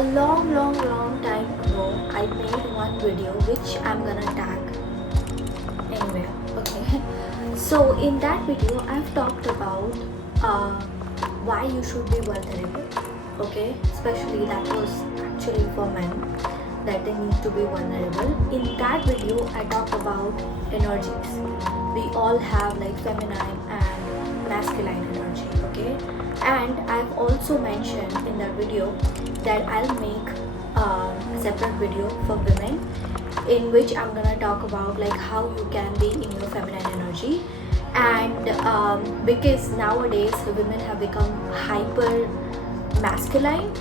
A long time ago, I made one video which I'm gonna tag anywhere. Okay. So in that video, I've talked about why you should be vulnerable. Okay, especially that was actually for men, that they need to be vulnerable. In that video, I talked about energies. We all have like feminine and masculine energy. Okay, and I've also mentioned in that video that I'll make a separate video for women in which I'm gonna talk about like how you can be in your feminine energy. And because nowadays women have become hyper masculine.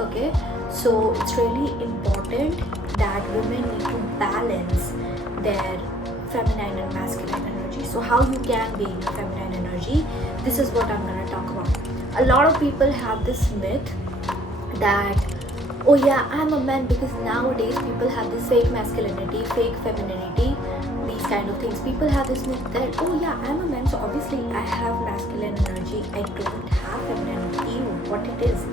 Okay, so it's really important that women need to balance their feminine and masculine energy. So how you can be in your feminine energy, this is what I'm gonna talk about. A lot of people have this myth that, oh yeah, I'm a man, because nowadays people have this fake masculinity, fake femininity, these kind of things. People have this myth that, oh yeah, I'm a man, so obviously I have masculine energy, I don't have femininity, what it is.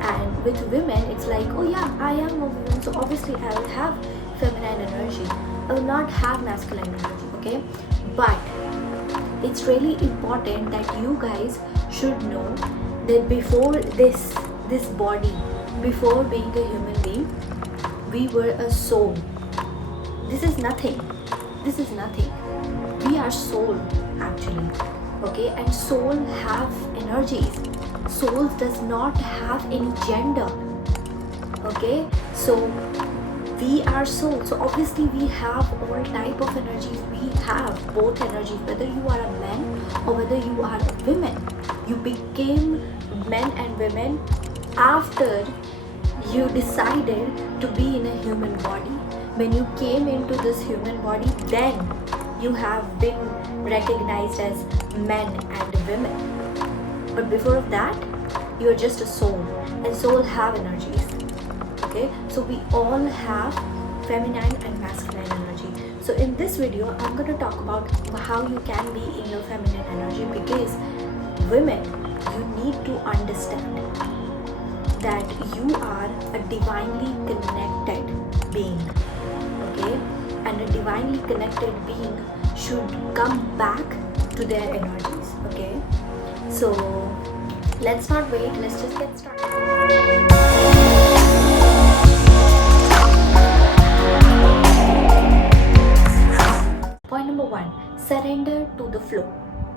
And with women, it's like, oh yeah, I am a woman, so obviously I will have feminine energy, I will not have masculine energy. Okay, but it's really important that you guys should know that before this body, before being a human being, we were a soul. This is nothing. We are soul actually. Okay, and soul have energies. Soul does not have any gender. Okay, so we are soul, so obviously we have all type of energies. We have both energies, whether you are a man or whether you are a woman. You became men and women after you decided to be in a human body. When you came into this human body, then you have been recognized as men and women. But before of that, you are just a soul, and soul have energies. Okay, so we all have feminine and masculine energy. So in this video, I'm going to talk about how you can be in your feminine energy, because women, you need to understand that you are a divinely connected being. Okay, and a divinely connected being should come back to their energies. Okay, so let's not wait, let's just get started. Point number 1, surrender to the flow.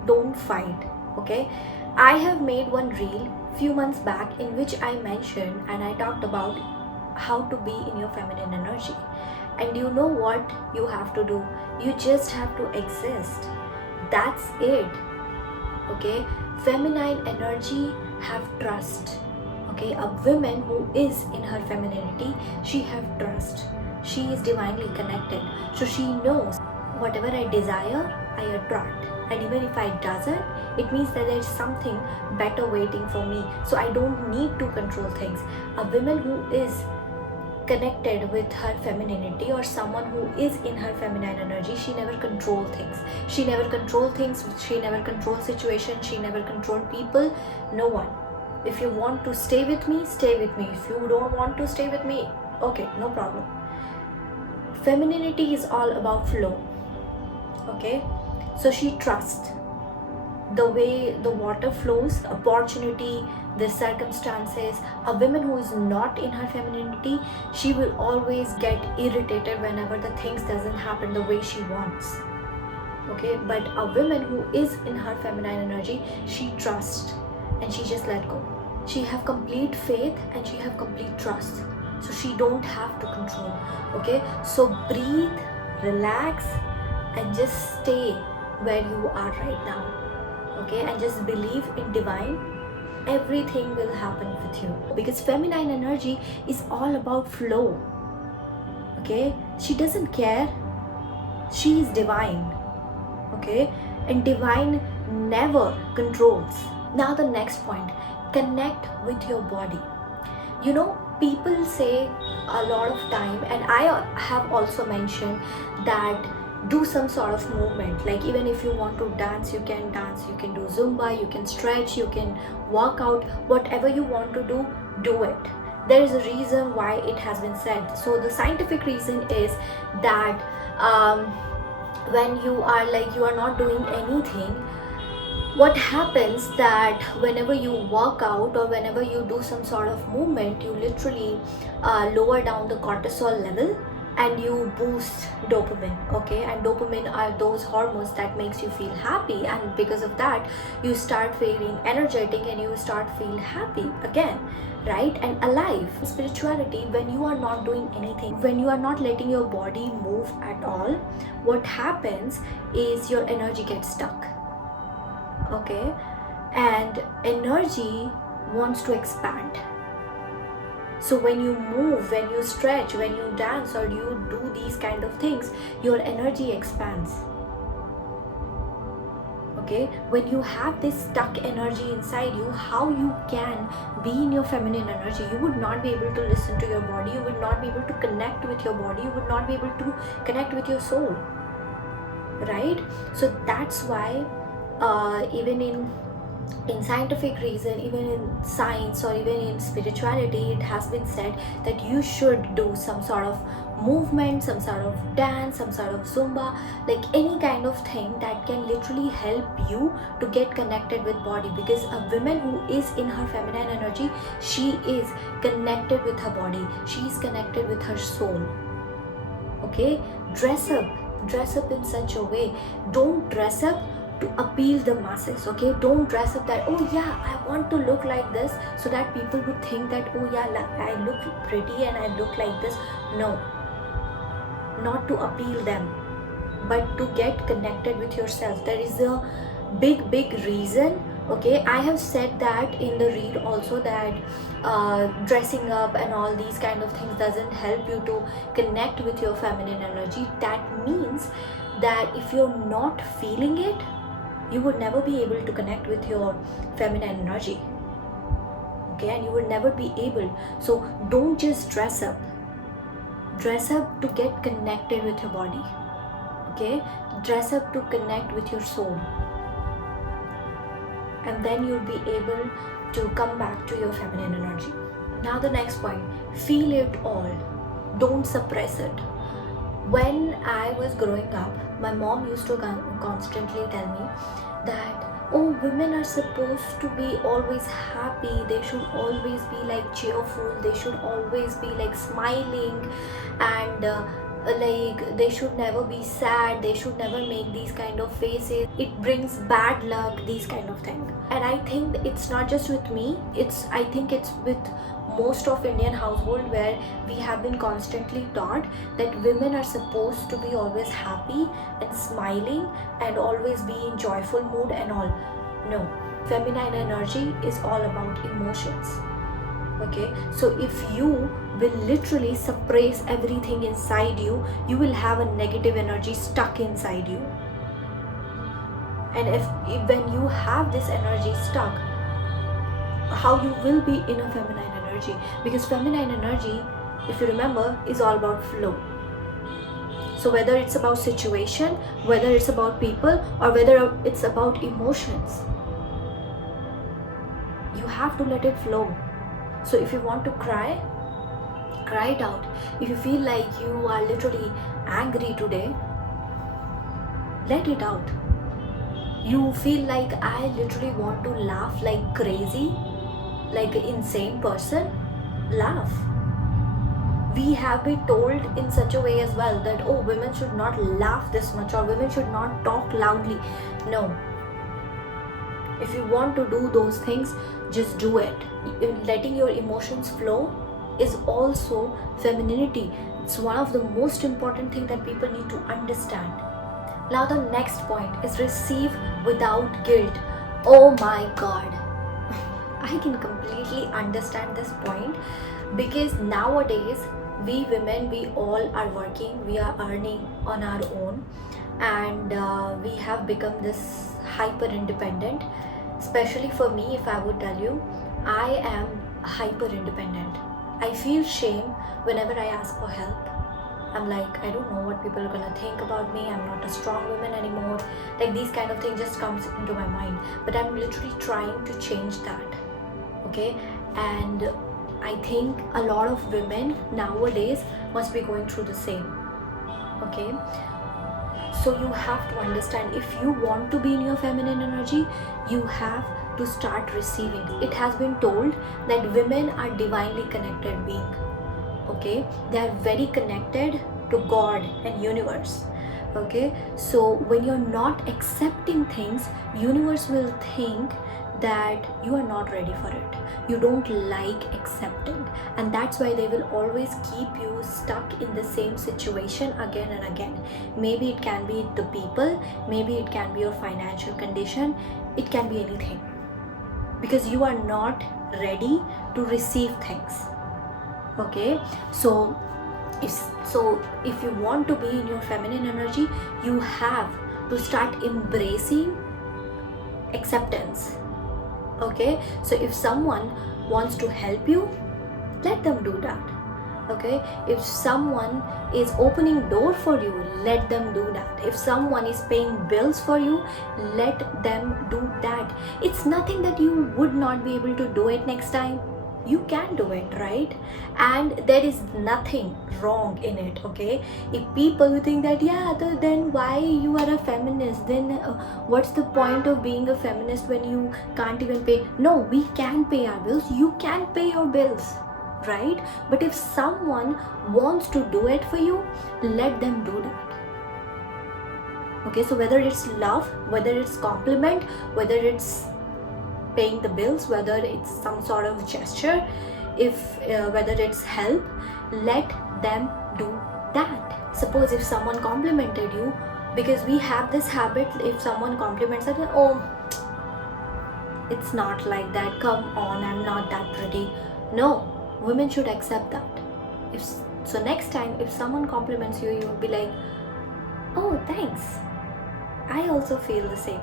Don't fight. Okay, I have made one reel few months back in which I mentioned and I talked about how to be in your feminine energy. And you know what you have to do? You just have to exist. That's it. Okay, feminine energy have trust. Okay, a woman who is in her femininity, she have trust. She is divinely connected, so she knows whatever I desire, I attract. And even if I doesn't, it means that there's something better waiting for me. So I don't need to control things. A woman who is connected with her femininity, or someone who is in her feminine energy, she never control things. She never control situations. She never control people. No one. If you want to stay with me, stay with me. If you don't want to stay with me, okay, no problem. Femininity is all about flow. Okay, so she trusts the way the water flows, opportunity, the circumstances. A woman who is not in her femininity, she will always get irritated whenever the things doesn't happen the way she wants. Okay, but a woman who is in her feminine energy, she trusts and she just let go. She have complete faith and she have complete trust, so she don't have to control. Okay, so breathe, relax, and just stay where you are right now. Okay, and just believe in divine. Everything will happen with you, because feminine energy is all about flow. Okay, she doesn't care, she is divine. Okay, and divine never controls. Now the next point, connect with your body. You know, people say a lot of time, and I have also mentioned that do some sort of movement. Like, even if you want to dance, you can do Zumba, you can stretch, you can work out, whatever you want to do it. There is a reason why it has been said. So the scientific reason is that when you are like, you are not doing anything, what happens that whenever you work out or whenever you do some sort of movement, you literally lower down the cortisol level and you boost dopamine. Okay, and dopamine are those hormones that makes you feel happy, and because of that you start feeling energetic and you start feel happy again, right, and alive. Spirituality, when you are not doing anything, when you are not letting your body move at all, what happens is your energy gets stuck. Okay, and energy wants to expand. So when you move, when you stretch, when you dance, or you do these kind of things, your energy expands. Okay, when you have this stuck energy inside you, how you can be in your feminine energy? You would not be able to listen to your body, you would not be able to connect with your body, you would not be able to connect with your soul, right? So that's why even in scientific reason, even in science or even in spirituality, it has been said that you should do some sort of movement, some sort of dance, some sort of zumba, like any kind of thing that can literally help you to get connected with body. Because a woman who is in her feminine energy, she is connected with her body, she is connected with her soul. Okay, dress up in such a way. Don't dress up to appeal the masses. Okay, don't dress up that, oh yeah, I want to look like this, so that people would think that, oh yeah, I look pretty and I look like this. No, not to appeal them, but to get connected with yourself. There is a big reason. Okay, I have said that in the read also, that dressing up and all these kind of things doesn't help you to connect with your feminine energy. That means that if you're not feeling it, you would never be able to connect with your feminine energy. Okay, and you will never be able. So don't just dress up to get connected with your body. Okay, dress up to connect with your soul, and then you'll be able to come back to your feminine energy. Now the next point, feel it all, don't suppress it. When I was growing up, my mom used to constantly tell me that, oh, women are supposed to be always happy, they should always be like cheerful, they should always be like smiling, and like they should never be sad, they should never make these kind of faces, it brings bad luck, these kind of things. And I think it's not just with me, I think it's with most of Indian household, where we have been constantly taught that women are supposed to be always happy and smiling and always be in joyful mood and all. No, feminine energy is all about emotions. Okay, so if you will literally suppress everything inside you, you will have a negative energy stuck inside you. And if when you have this energy stuck, how you will be in a feminine energy? Because feminine energy, if you remember, is all about flow. So whether it's about situation, whether it's about people, or whether it's about emotions, you have to let it flow. So if you want to cry it out. If you feel like you are literally angry today, let it out. You feel like, I literally want to laugh like crazy, like an insane person, laugh. We have been told in such a way as well that, oh, women should not laugh this much, or women should not talk loudly. No. If you want to do those things, just do it. Letting your emotions flow is also femininity. It's one of the most important things that people need to understand. Now the next point is receive without guilt. Oh my god. I can completely understand this point, because nowadays we women, we all are working, we are earning on our own, and we have become this hyper independent. Especially for me, if I would tell you, I am hyper independent. I feel shame whenever I ask for help. I'm like, I don't know what people are gonna think about me, I'm not a strong woman anymore, like these kind of things just comes into my mind. But I'm literally trying to change that. Okay, and I think a lot of women nowadays must be going through the same. Okay, so you have to understand, if you want to be in your feminine energy, you have to start receiving. It has been told that women are divinely connected being. Okay, they are very connected to God and universe. Okay, so when you're not accepting things, universe will think that you are not ready for it, you don't like accepting, and that's why they will always keep you stuck in the same situation again and again. Maybe it can be the people, maybe it can be your financial condition, it can be anything, because you are not ready to receive things. Okay, so if you want to be in your feminine energy, you have to start embracing acceptance. Okay, so if someone wants to help you, let them do that. Okay, if someone is opening door for you, let them do that. If someone is paying bills for you, let them do that. It's nothing that you would not be able to do it next time. You can do it, right? And there is nothing wrong in it. Okay, if people who think that, yeah, then why you are a feminist, then what's the point of being a feminist when you can't even pay? No, we can pay our bills, you can pay your bills, right? But if someone wants to do it for you, let them do that. Okay, so whether it's love, whether it's compliment, whether it's paying the bills, whether it's some sort of gesture, if whether it's help, let them do that. Suppose if someone complimented you, because we have this habit, if someone compliments us, oh, it's not like that, come on, I'm not that pretty. No, women should accept that. If so, next time if someone compliments you, you will be like, oh, thanks, I also feel the same.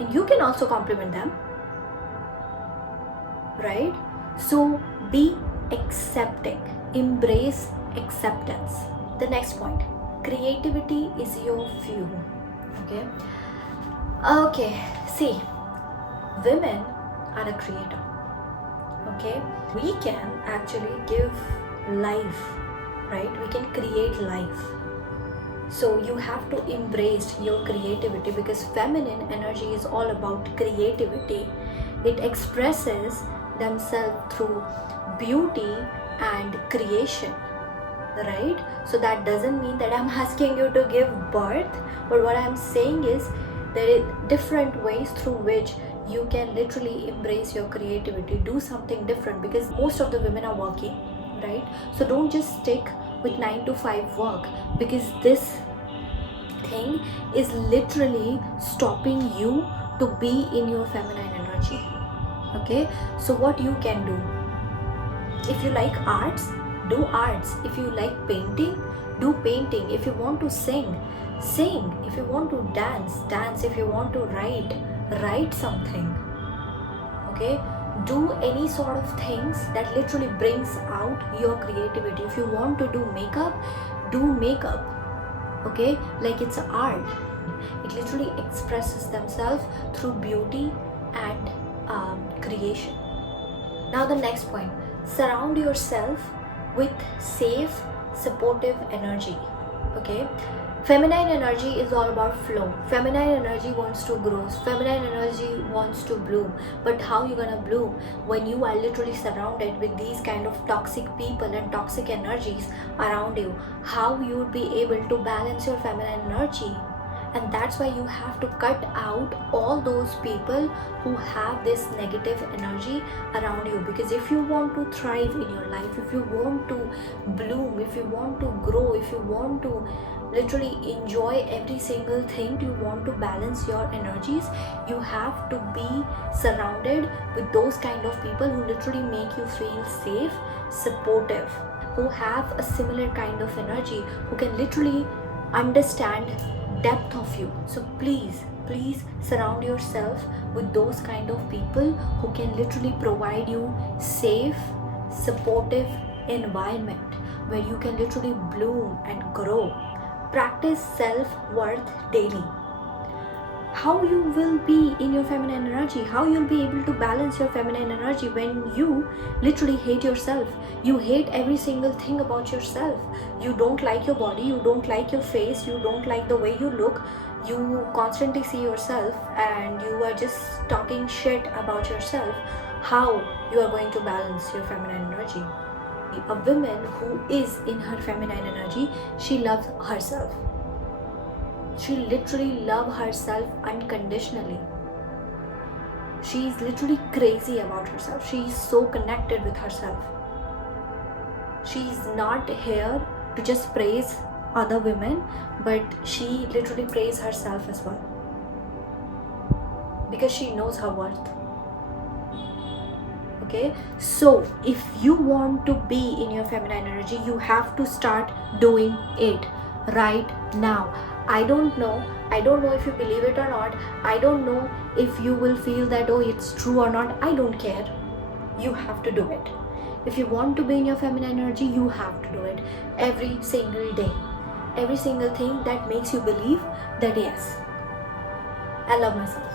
And you can also compliment them, right? So be accepting, embrace acceptance. The next point, creativity is your fuel. Okay, see, women are a creator. Okay, we can actually give life, right? We can create life. So you have to embrace your creativity, because feminine energy is all about creativity. It expresses themselves through beauty and creation, right? So that doesn't mean that I'm asking you to give birth, but what I'm saying is there are different ways through which you can literally embrace your creativity, do something different, because most of the women are working, right? So don't just stick with 9 to 5 work, because this thing is literally stopping you to be in your feminine energy. Okay, so what you can do, if you like arts, do arts. If you like painting, do painting. If you want to sing, sing. If you want to dance, dance. If you want to write, write something. Okay, do any sort of things that literally brings out your creativity. If you want to do makeup, do makeup. Okay, like it's art. It literally expresses themselves through beauty and creation. Now the next point, surround yourself with safe, supportive energy. Okay, feminine energy is all about flow. Feminine energy wants to grow, feminine energy wants to bloom. But how you gonna bloom when you are literally surrounded with these kind of toxic people and toxic energies around you? How you would be able to balance your feminine energy? And that's why you have to cut out all those people who have this negative energy around you. Because if you want to thrive in your life, if you want to bloom, if you want to grow, if you want to literally enjoy every single thing, you want to balance your energies, you have to be surrounded with those kind of people who literally make you feel safe, supportive, who have a similar kind of energy, who can literally understand depth of you. So please surround yourself with those kind of people who can literally provide you safe, supportive environment where you can literally bloom and grow. Practice self-worth daily. how you will be in your feminine energy, how you'll be able to balance your feminine energy when you literally hate yourself. You hate every single thing about yourself. You don't like your body, you don't like your face, you don't like the way you look. You constantly see yourself and you are just talking shit about yourself. How you are going to balance your feminine energy? A woman who is in her feminine energy, she loves herself. She literally loves herself unconditionally. She is literally crazy about herself. She is so connected with herself. She is not here to just praise other women, but she literally praises herself as well. Because she knows her worth. Okay, so if you want to be in your feminine energy, you have to start doing it right now. I don't know if you believe it or not. I don't know if you will feel that, oh, it's true or not. I don't care. You have to do it. If you want to be in your feminine energy, you have to do it every single day. Every single thing that makes you believe that yes, I love myself.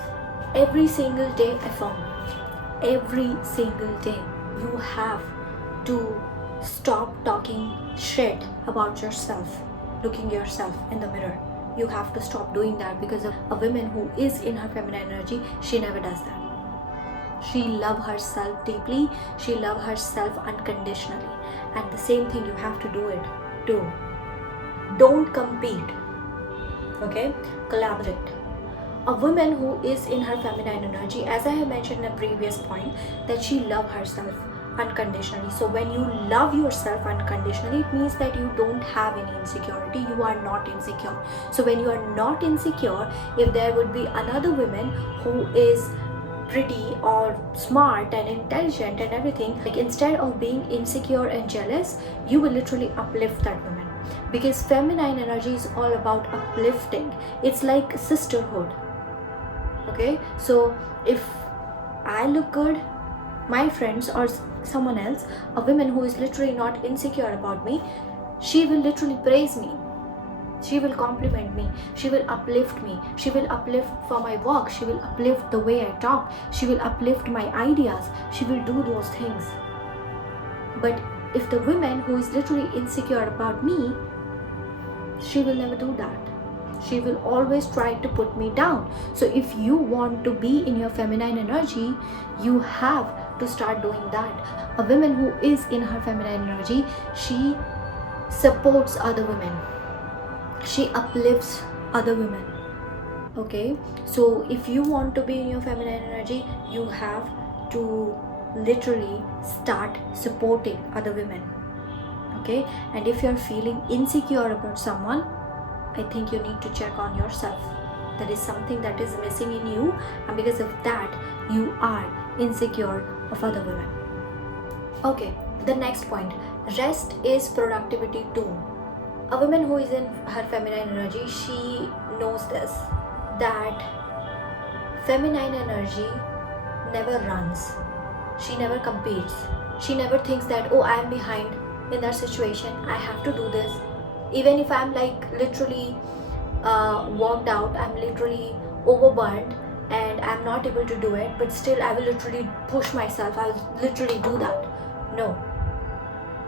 Every single day affirm. Every single day you have to stop talking shit about yourself, looking yourself in the mirror. You have to stop doing that, because a woman who is in her feminine energy, she never does that. She loves herself deeply, she loves herself unconditionally, and the same thing you have to do it too. Don't compete, okay? Collaborate. A woman who is in her feminine energy, as I have mentioned in a previous point, that she loves herself unconditionally. So when you love yourself unconditionally, it means that you don't have any insecurity. You are not insecure. So when you are not insecure, if there would be another woman who is pretty or smart and intelligent and everything, like, instead of being insecure and jealous, you will literally uplift that woman. Because feminine energy is all about uplifting. It's like sisterhood. Okay, so if I look good, my friends or someone else, a woman who is literally not insecure about me, she will literally praise me. She will compliment me. She will uplift me. She will uplift for my work. She will uplift the way I talk. She will uplift my ideas. She will do those things. But if the woman who is literally insecure about me, she will never do that. She will always try to put me down. So if you want to be in your feminine energy, you have to start doing that. A woman who is in her feminine energy, she supports other women. She uplifts other women. Okay, so if you want to be in your feminine energy, you have to literally start supporting other women. Okay, and if you're feeling insecure about someone, I think you need to check on yourself. There is something that is missing in you, and because of that, you are insecure of other women. Okay, the next point, rest is productivity too. A woman who is in her feminine energy, she knows this, that feminine energy never runs. She never competes. She never thinks that, oh, I am behind in that situation, I have to do this. Even if I'm like literally walked out, I'm literally overburdened and I'm not able to do it, but still I will literally push myself, I'll literally do that. No.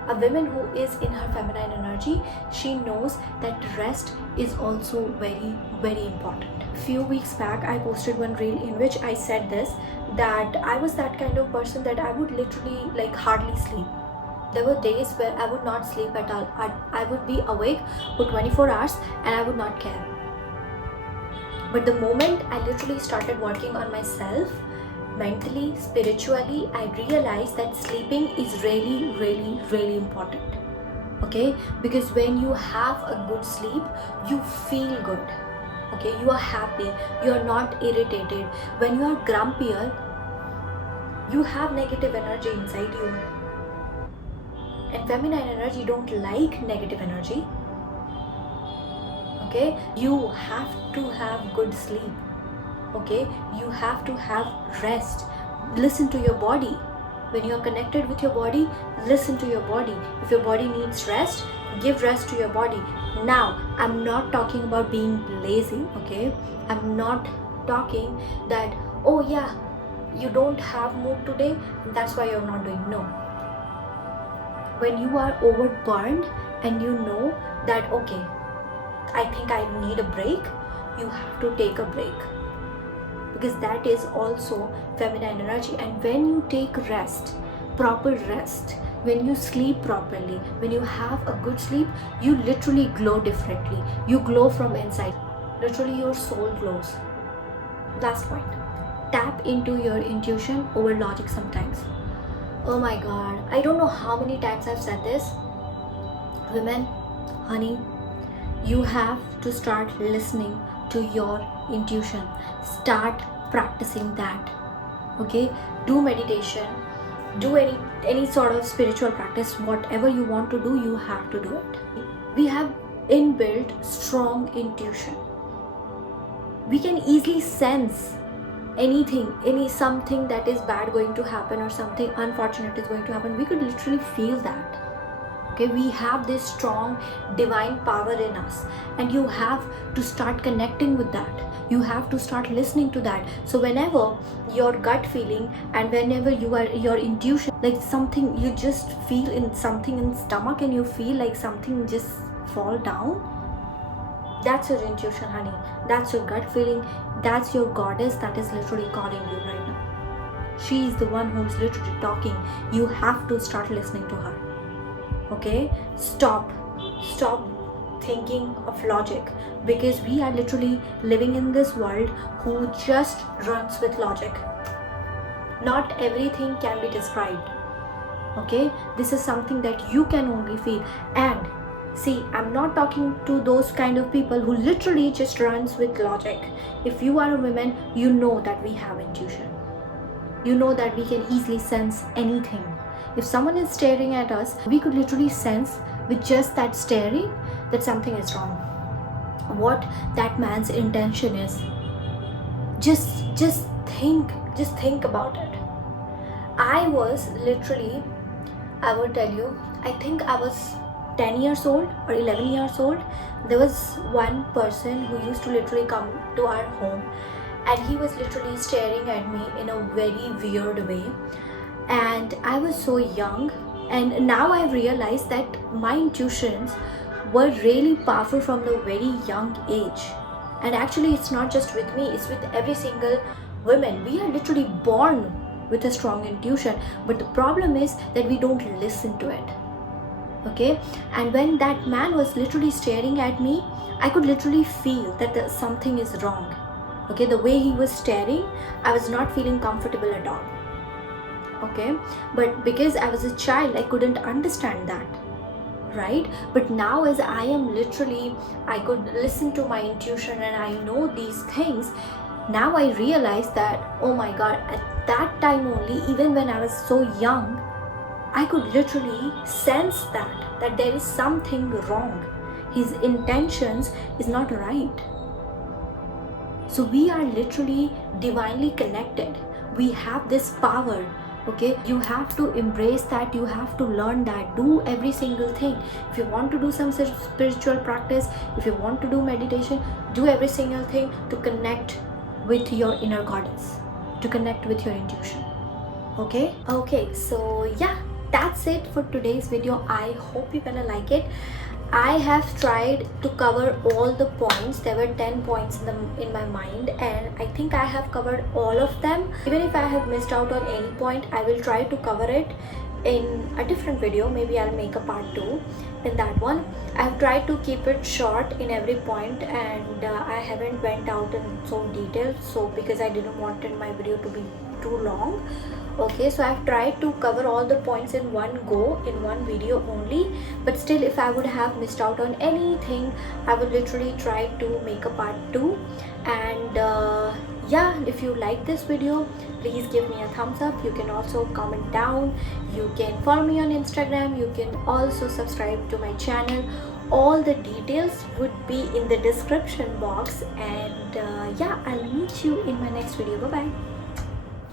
A woman who is in her feminine energy, she knows that rest is also very, very important. A few weeks back, I posted one reel in which I said this, that I was that kind of person that I would literally like hardly sleep. There were days where I would not sleep at all. I would be awake for 24 hours and I would not care. But the moment I literally started working on myself, mentally, spiritually, I realized that sleeping is really, really, really important. Okay, because when you have a good sleep, you feel good. Okay, you are happy, you are not irritated. When you are grumpier, you have negative energy inside you. And feminine energy don't like negative energy. Okay, you have to have good sleep. Okay, you have to have rest. Listen to your body. When you are connected with your body, listen to your body. If your body needs rest, give rest to your body. Now, I'm not talking about being lazy, okay? I'm not talking that, oh yeah, you don't have mood today, that's why you're not doing. No. When you are overburned and you know that, okay, I think I need a break, you have to take a break, because that is also feminine energy. And when you take rest, proper rest, when you sleep properly, when you have a good sleep, you literally glow differently. You glow from inside. Literally your soul glows. Last point, tap into your intuition over logic sometimes. Oh my god, I don't know how many times I've said this. Women, honey, you have to start listening to your intuition. Start practicing that. Okay, do meditation, do any sort of spiritual practice. Whatever you want to do, you have to do it. We have inbuilt strong intuition. We can easily sense anything, something that is bad going to happen or something unfortunate is going to happen. We could literally feel that. Okay, we have this strong divine power in us, and you have to start connecting with that. You have to start listening to that. So whenever your gut feeling and whenever your intuition, like something you just feel in something in stomach and you feel like something just fall down, that's your intuition, honey. That's your gut feeling. That's your goddess that is literally calling you right now. She is the one who's literally talking. You have to start listening to her. Okay, stop thinking of logic, because we are literally living in this world who just runs with logic. Not everything can be described. Okay, this is something that you can only feel. And see, I'm not talking to those kind of people who literally just runs with logic. If you are a woman, you know that we have intuition. You know that we can easily sense anything. If someone is staring at us, we could literally sense with just that staring that something is wrong. What that man's intention is. Just think about it. I was literally, I would tell you, I think I was 10 years old or 11 years old. There was one person who used to literally come to our home, and he was literally staring at me in a very weird way. And I was so young, and now I realized that my intuitions were really powerful from the very young age. And actually it's not just with me, it's with every single woman. We are literally born with a strong intuition, but the problem is that we don't listen to it. Okay, and when that man was literally staring at me, I could literally feel that something is wrong. Okay, the way he was staring, I was not feeling comfortable at all. Okay, but because I was a child, I couldn't understand that, right? But now, as I am literally, I could listen to my intuition and I know these things. Now I realize that, oh my god, at that time only, even when I was so young, I could literally sense that there is something wrong. His intentions is not right. So we are literally divinely connected. We have this power. Okay, you have to embrace that. You have to learn that. Do every single thing. If you want to do some spiritual practice, if you want to do meditation, do every single thing to connect with your inner goddess, to connect with your intuition. Okay, so yeah, that's it for today's video. I hope you're gonna like it. I have tried to cover all the points. There were 10 points in my mind, and I think I have covered all of them. Even if I have missed out on any point, I will try to cover it in a different video. Maybe I'll make a part 2 in that one. I've tried to keep it short in every point, and I haven't went out in so detail, so because I didn't want my video to be too long. Okay, so I've tried to cover all the points in one go, in one video only, but still, if I would have missed out on anything, I would literally try to make a part 2. And yeah, if you like this video, please give me a thumbs up. You can also comment down. You can follow me on Instagram. You can also subscribe to my channel. All the details would be in the description box. And yeah, I'll meet you in my next video. Bye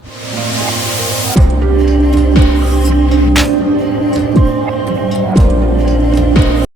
bye.